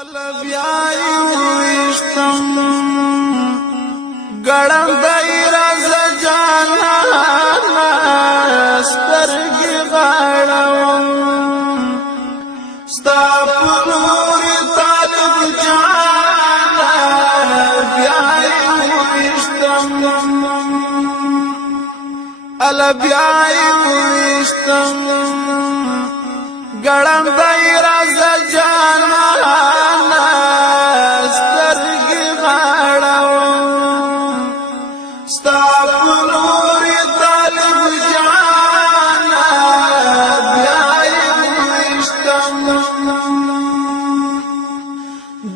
البیای وشتم گړم دای راز جانا سترګې غړم ستا پلور طالب جانا بیای وشتم البیای وشتم گړم دای راز جانا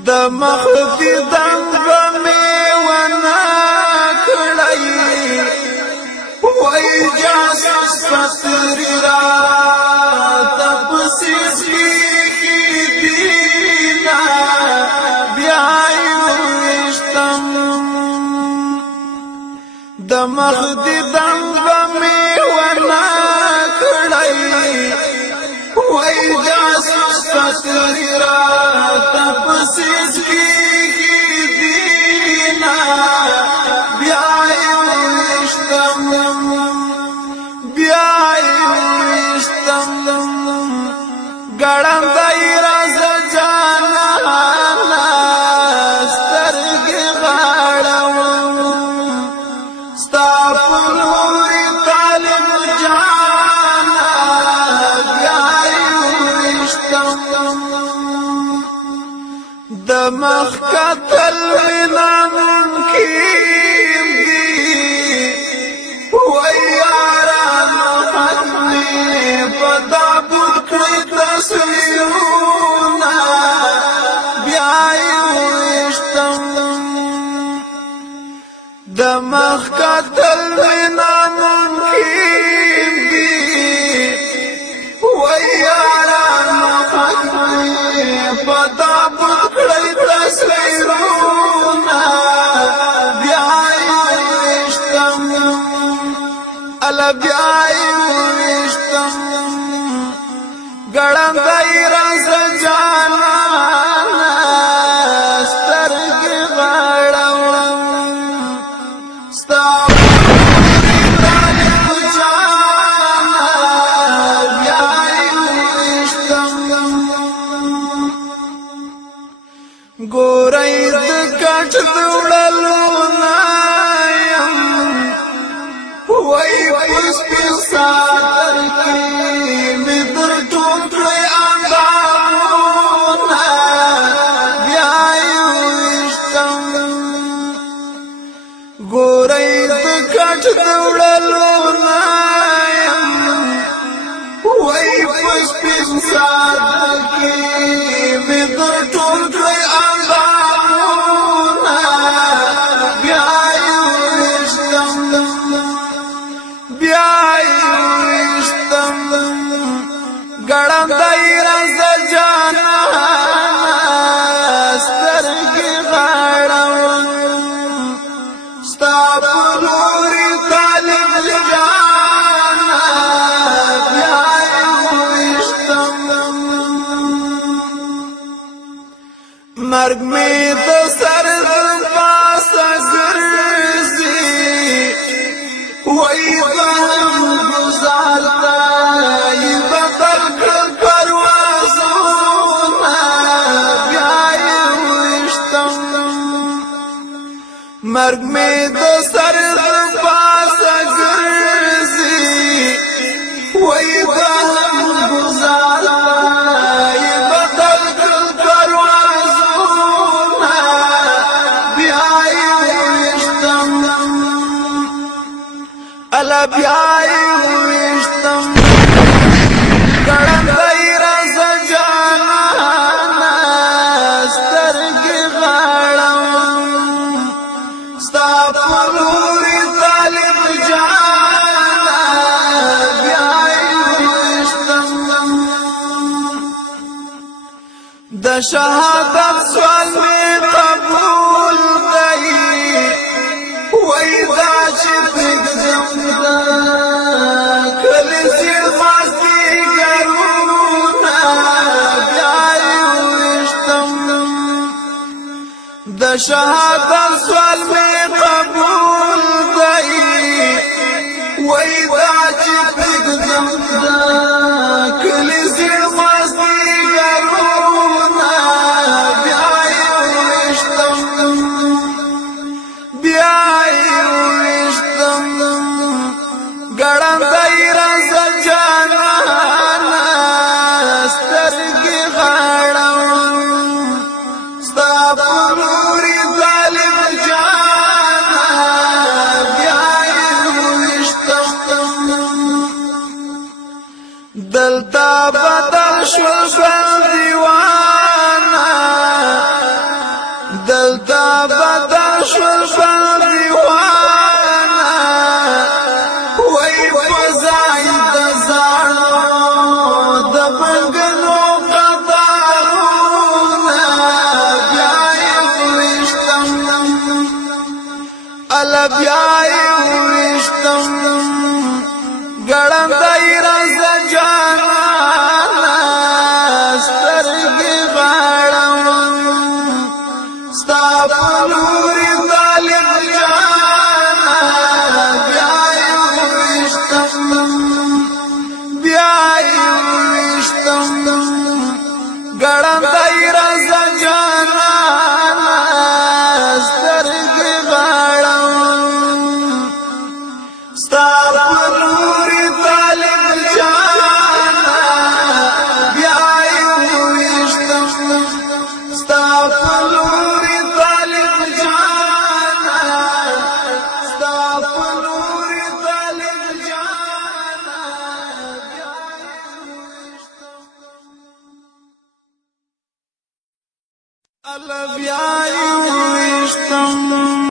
د مخدی دنګ می ونا کړی وای جاسوس پتر را تپسیس کی دینا بیا وشتم د مخدی دنګ می ونا کړی وای جاسوس پتر را تپسیس کی دینا بیا وشتم گړم دای راز جانا سترګې غړم ستا پلور طالب جانا بیا وشتم د مخ قتل ناممکن دی وای یاران ختمې پدا بوکړی تصویرونه بیا وشتم د مخ قتل ناممکن دی وای یاران ختمې پدا بوکړی تصویرونه بیا وشتم بیا وشتم گړم دای راز جانا سترګې غړم ستا طالب جانا بیا وشتم ګورای د کټ دوړلو وای پس ساتر کی می در ټوکړې اندامونه بیا وشتم ګورای د کټ دوړلو وای پس ساتر کی می در ټوکړې اندامونه بیا گړم دای راز جانا سترګې غړم ستا پلور طالب جانا بیا وشتم مرګ می د سر پاسه ګرځي وای غم گزارتا مرگ میں دو سر پاس گرزی وہی بہم گزارا یہ بدل کر پروازونا بیائی وشتم الا بیائی وشتم گڑم دای راز جانا سترګې غړم ستا پلور طالب جانا بیا وشتم د شهادت سوال می قبول دی وای دا چې پګم دا کله سیر ماستی ګرونه بیا وشتم د شهادت سوال می قبول دی وای دا چې پګدم دا کلی زړه مستی ګرونه بیا یې وشتم ګړندای راز جانانا سترګې غړم ستا پلوري ظالم جانا بیا یې وشتم دلتا بدل شول دیوانا دلتا بدل شول دیوانا وای فزای د زړو د بنګلو قطارونه بیا یې وشتم ال بیا یې وشتم ګړندای راز جانانا سترګې غړم ستا پلوري ظالم جانا بیا یې وشتم ګړندای راز جانانا سترګې غړم ستا پلوري ظالم جانا بیا یې وشتم ستا پلوري ظالم جانا ستا پلوري ظالم جانا بیا یې وشتم